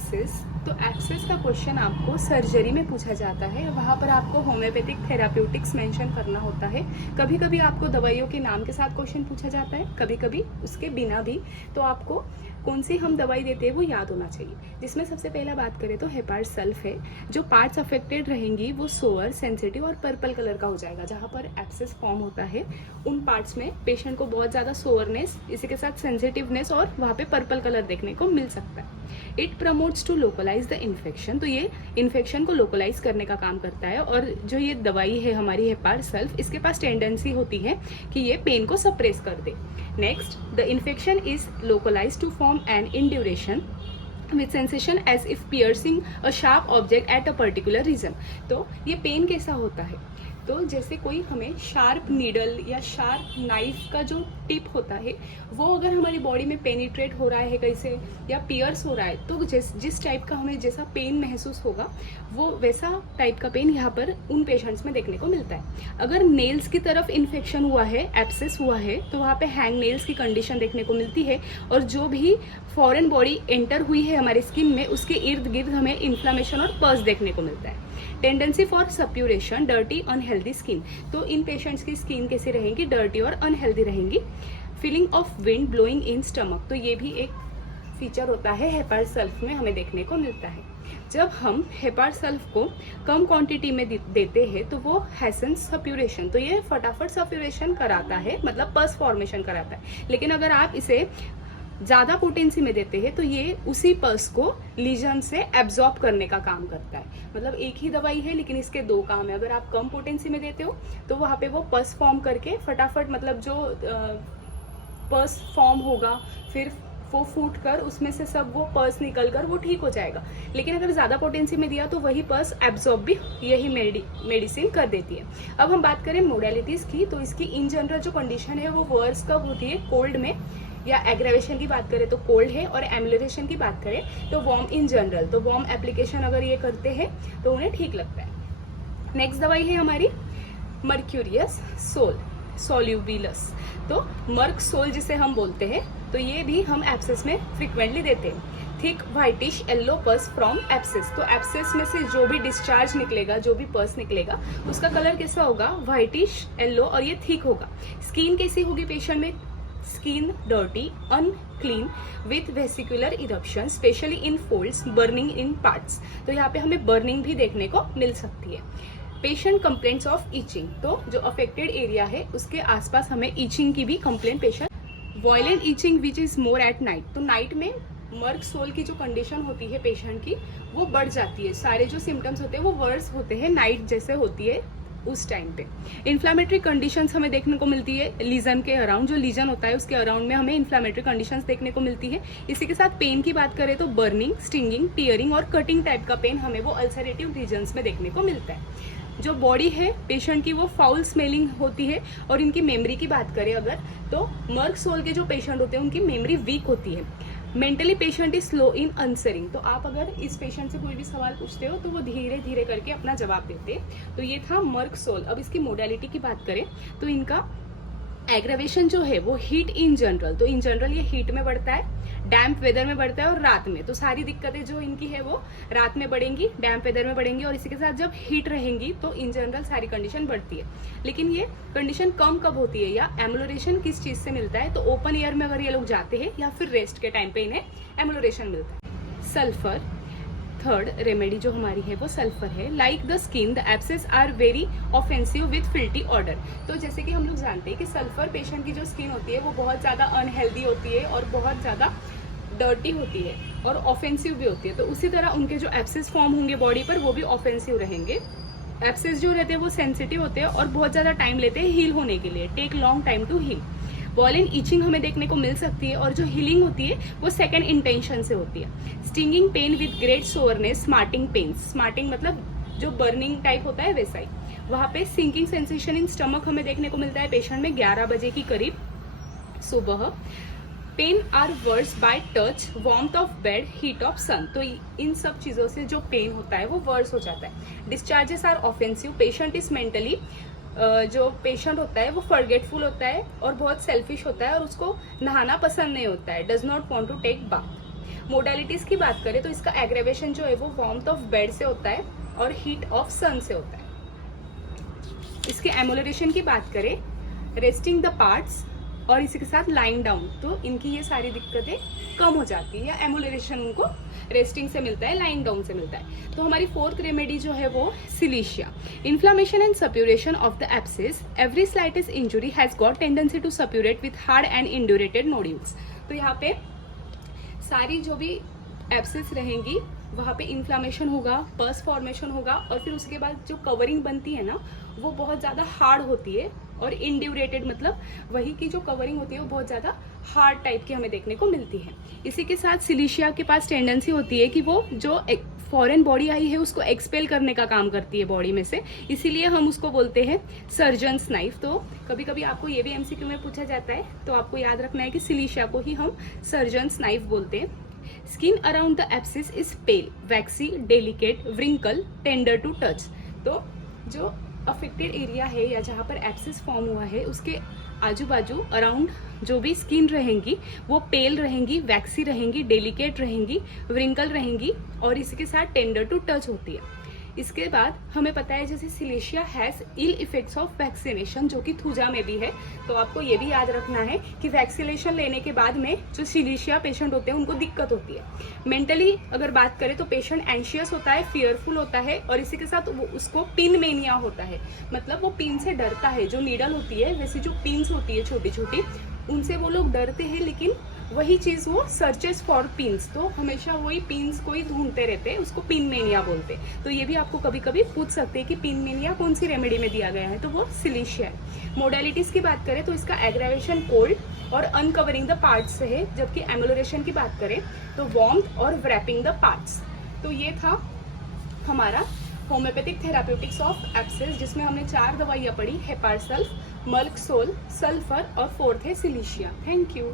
Abscess, तो abscess का question आपको सर्जरी में पूछा जाता है। वहाँ पर आपको होम्योपैथिक थेराप्यूटिक्स मेंशन करना होता है। कभी कभी आपको दवाइयों के नाम के साथ क्वेश्चन पूछा जाता है, कभी कभी उसके बिना भी। तो आपको कौन सी हम दवाई देते हैं वो याद होना चाहिए। जिसमें सबसे पहला बात करें तो हेपार सल्फ है। जो पार्ट्स अफेक्टेड रहेंगी वो सोअर, सेंसिटिव और पर्पल कलर का हो जाएगा। जहाँ पर एब्सेस फॉर्म होता है उन पार्ट्स में पेशेंट को बहुत ज़्यादा सोअरनेस, इसी के साथ सेंसिटिवनेस और वहाँ पे पर्पल कलर देखने को मिल सकता है। It promotes to localize the infection, तो ये इन्फेक्शन को लोकलाइज करने का काम करता है। और जो ये दवाई है हमारी हेपार सल्फ, इसके पास टेंडेंसी होती है कि ये पेन को सप्रेस कर दे। Next, the infection is localise to form an induration with sensation as if piercing a sharp object at a particular region। तो ये पेन कैसा होता है, तो जैसे कोई हमें शार्प नीडल या शार्प नाइफ का जो टिप होता है वो अगर हमारी बॉडी में पेनिट्रेट हो रहा है कैसे या पियर्स हो रहा है, तो जिस टाइप का हमें जैसा पेन महसूस होगा वो वैसा टाइप का पेन यहाँ पर उन पेशेंट्स में देखने को मिलता है। अगर नेल्स की तरफ इन्फेक्शन हुआ है, एब्सेस हुआ है, तो वहाँ पे हैंग नेल्स की कंडीशन देखने को मिलती है। और जो भी फॉरेन बॉडी एंटर हुई है हमारी स्किन में, उसके इर्द गिर्द हमें इन्फ्लामेशन और पस देखने को मिलता है। Tendency for suppuration, dirty unhealthy skin, तो इन पेशेंट्स की स्किन कैसी रहेंगी, डर्टी और अनहेल्दी रहेंगी। Feeling of wind blowing in stomach, तो ये भी एक फीचर होता है हेपार सल्फ में हमें देखने को मिलता है। जब हम हेपार सल्फ को कम क्वांटिटी में देते हैं तो वो हैसन सप्यूरेशन, तो ये फटाफट सप्यूरेशन कराता है, मतलब पस फॉर्मेशन कराता है। लेकिन अगर आप इसे ज़्यादा पोटेंसी में देते हैं तो ये उसी पस को लीजन से एब्जॉर्ब करने का काम करता है। मतलब एक ही दवाई है लेकिन इसके दो काम है। अगर आप कम पोटेंसी में देते हो तो वहाँ पे वो पस फॉर्म करके फटाफट, मतलब जो पस फॉर्म होगा फिर वो फूट कर उसमें से सब वो पस निकल कर वो ठीक हो जाएगा। लेकिन अगर ज़्यादा पोटेंसी में दिया तो वही पस एब्जॉर्ब भी यही मेडिसिन कर देती है। अब हम बात करें मोडेलिटीज़ की, तो इसकी इन जनरल जो कंडीशन है वो वर्स कब होती है, कोल्ड में, या एग्रेवेशन की बात करें तो कोल्ड है, और एम्युलेशन की बात करें तो वार्म इन जनरल। तो वार्म एप्लीकेशन अगर ये करते हैं तो उन्हें ठीक लगता है। नेक्स्ट दवाई है हमारी मर्क्यूरियस सोल सोल्यूबिलस, तो मर्क सोल जिसे हम बोलते हैं, तो ये भी हम एब्सेस में फ्रिक्वेंटली देते हैं। थिक व्हाइटिश येलो पस फ्रॉम एब्सेस, तो एब्सेस में से जो भी डिस्चार्ज निकलेगा, जो भी पस निकलेगा, उसका कलर कैसा होगा, व्हाइटिश येलो, और ये थिक होगा। स्किन कैसी होगी पेशेंट में, skin dirty unclean with vesicular eruption specially in folds, burning in parts, तो यहाँ पे हमें बर्निंग भी देखने को मिल सकती है। पेशेंट कंप्लेंट्स ऑफ ईचिंग, तो जो अफेक्टेड एरिया है उसके आसपास हमें ईचिंग की भी complaint patient. Violent itching which is more at night, तो नाइट में मर्क सोल की जो कंडीशन होती है पेशेंट की वो बढ़ जाती है। सारे जो सिम्टम्स होते हैं वो वर्स होते हैं, नाइट जैसे होती है उस टाइम पे। इन्फ्लामेटरी कंडीशंस हमें देखने को मिलती है लीजन के अराउंड, जो लीजन होता है उसके अराउंड में हमें इन्फ्लामेटरी कंडीशंस देखने को मिलती है। इसी के साथ पेन की बात करें तो बर्निंग, स्टिंगिंग, टीयरिंग और कटिंग टाइप का पेन हमें वो अल्सरेटिव रीजन्स में देखने को मिलता है। जो बॉडी है पेशेंट की वो फाउल स्मेलिंग होती है। और इनकी मेमोरी की बात करें अगर, तो मर्क सोल के जो पेशेंट होते हैं उनकी मेमोरी वीक होती है। Mentally patient is slow in answering, तो आप अगर इस पेशेंट से कोई भी सवाल पूछते हो तो वो धीरे धीरे करके अपना जवाब देते हैं। तो ये था मर्क सोल। अब इसकी मोडालिटी की बात करें तो इनका एग्रेवेशन जो है वो हीट इन जनरल, तो इन जनरल ये हीट में बढ़ता है, डैम्प वेदर में बढ़ता है और रात में। तो सारी दिक्कतें जो इनकी है वो रात में बढ़ेंगी, डैम्प वेदर में बढ़ेंगी, और इसी के साथ जब हीट रहेंगी तो इन जनरल सारी कंडीशन बढ़ती है। लेकिन ये कंडीशन कम कब होती है या एम्युलरेशन किस चीज से मिलता है, तो ओपन एयर में अगर ये लोग जाते हैं या फिर रेस्ट के टाइम पे इन्हें एम्युलरेशन मिलता है। सल्फर, थर्ड रेमेडी जो हमारी है वो सल्फर है। Like the skin the abscess are very offensive with filthy odour, तो जैसे कि हम लोग जानते हैं कि सल्फर पेशेंट की जो स्किन होती है वो बहुत ज़्यादा अनहेल्दी होती है और बहुत ज़्यादा डर्टी होती है और ऑफेंसिव भी होती है। तो उसी तरह उनके जो एब्सेस फॉर्म होंगे बॉडी पर वो भी ऑफेंसिव रहेंगे। एब्सेस जो रहते हैं वो सेंसिटिव होते हैं और बहुत ज़्यादा टाइम लेते हैं हील होने के लिए, take long time to heal. Violent itching हमें देखने को मिल सकती है और जो हीलिंग होती है वो सेकंड इंटेंशन से होती है। Stinging pain with great soreness, smarting pain, smarting मतलब जो बर्निंग टाइप होता है वैसा ही। वहाँ पे सिंकिंग सेंसेशन इन स्टमक हमें देखने को मिलता है पेशेंट में 11 बजे की करीब सुबह। Pain are worse by touch, warmth of bed, heat of sun, तो इन सब चीज़ों से जो पेन होता है वो वर्स हो जाता है। Discharges are offensive, patient is mentally, जो पेशेंट होता है वो फॉरगेटफुल होता है और बहुत सेल्फिश होता है और उसको नहाना पसंद नहीं होता है, does not want to take bath. Modalities की बात करें तो इसका एग्रेवेशन जो है वो वार्मथ ऑफ बेड से होता है और हीट ऑफ सन से होता है। इसके एमोलरेशन की बात करें, रेस्टिंग द पार्ट्स और इसी के साथ लाइंग डाउन, तो इनकी ये सारी दिक्कतें कम हो जाती है, या एमोलरेशन उनको रेस्टिंग से मिलता है, लाइंग डाउन से मिलता है। तो हमारी फोर्थ रेमेडी जो है वो silicea. Inflammation and suppuration of the abscess, every slightest injury has got tendency to suppurate with hard and indurated nodules. तो यहाँ पे सारी जो भी एब्सिस रहेंगी वहाँ पे इन्फ्लामेशन होगा, पस फॉर्मेशन होगा, और फिर उसके बाद जो कवरिंग बनती है ना वो बहुत ज़्यादा हार्ड होती है, और इंड्यूरेटेड मतलब वही की जो कवरिंग होती है वो बहुत ज़्यादा हार्ड टाइप की हमें देखने को मिलती है। इसी के साथ सिलीशिया के पास टेंडेंसी होती है कि वो जो फॉरेन बॉडी आई है उसको एक्सपेल करने का काम करती है बॉडी में से, इसीलिए हम उसको बोलते हैं सर्जन्स नाइफ। तो कभी कभी आपको ये भी एमसीक्यू में पूछा जाता है, तो आपको याद रखना है कि सिलीशिया को ही हम सर्जन्स नाइफ बोलते हैं। Skin around the abscess is pale, waxy, delicate, wrinkle, tender to touch. तो जो अफेक्टेड एरिया है या जहाँ पर एब्सिस फॉर्म हुआ है उसके आजू बाजू अराउंड जो भी स्किन रहेंगी वो पेल रहेंगी, वैक्सी रहेंगी, डेलिकेट रहेंगी, व्रिंकल रहेंगी, और इसके साथ टेंडर टू टच होती है। इसके बाद हमें पता है जैसे silicea has ill effects of vaccination, जो कि थूजा में भी है। तो आपको ये भी याद रखना है कि वैक्सीनेशन लेने के बाद में जो सिलीशिया पेशेंट होते हैं उनको दिक्कत होती है। मेंटली अगर बात करें तो पेशेंट एंशियस होता है, फियरफुल होता है, और इसी के साथ वो उसको पिन मेनिया होता है, मतलब वो पिन से डरता है। जो नीडल होती है, वैसे जो पिन्स होती है छोटी छोटी, उनसे वो लोग डरते हैं, लेकिन वही चीज़ वो सर्चेस फॉर पिन्स, तो हमेशा वही पिन्स को ही ढूंढते रहते हैं, उसको पिन मेनिया बोलते हैं। तो ये भी आपको कभी कभी पूछ सकते हैं कि पिन मेनिया कौन सी रेमेडी में दिया गया है, तो वो सिलीशिया है। मोडालिटीज़ की बात करें तो इसका एग्रावेशन कोल्ड और अनकवरिंग द पार्ट्स से है, जबकि एमोलरेशन की बात करें तो वार्मथ और व्रैपिंग द पार्ट्स। तो ये था हमारा होम्योपैथिक थेराप्यूटिक्स ऑफ एब्सिस, जिसमें हमने 4 दवाइयाँ पढ़ी, हेपारसल्फ, मल्कसोल, सल्फर और 4th है सिलीशिया। Thank you.